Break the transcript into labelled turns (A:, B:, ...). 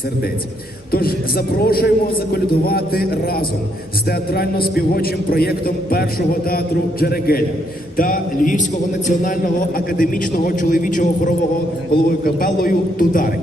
A: сердець. Тож запрошуємо заколядувати разом з театрально-співочим проєктом першого театру Джерегеля та Львівського національного академічного чоловічого хорового головою капелою Тударик.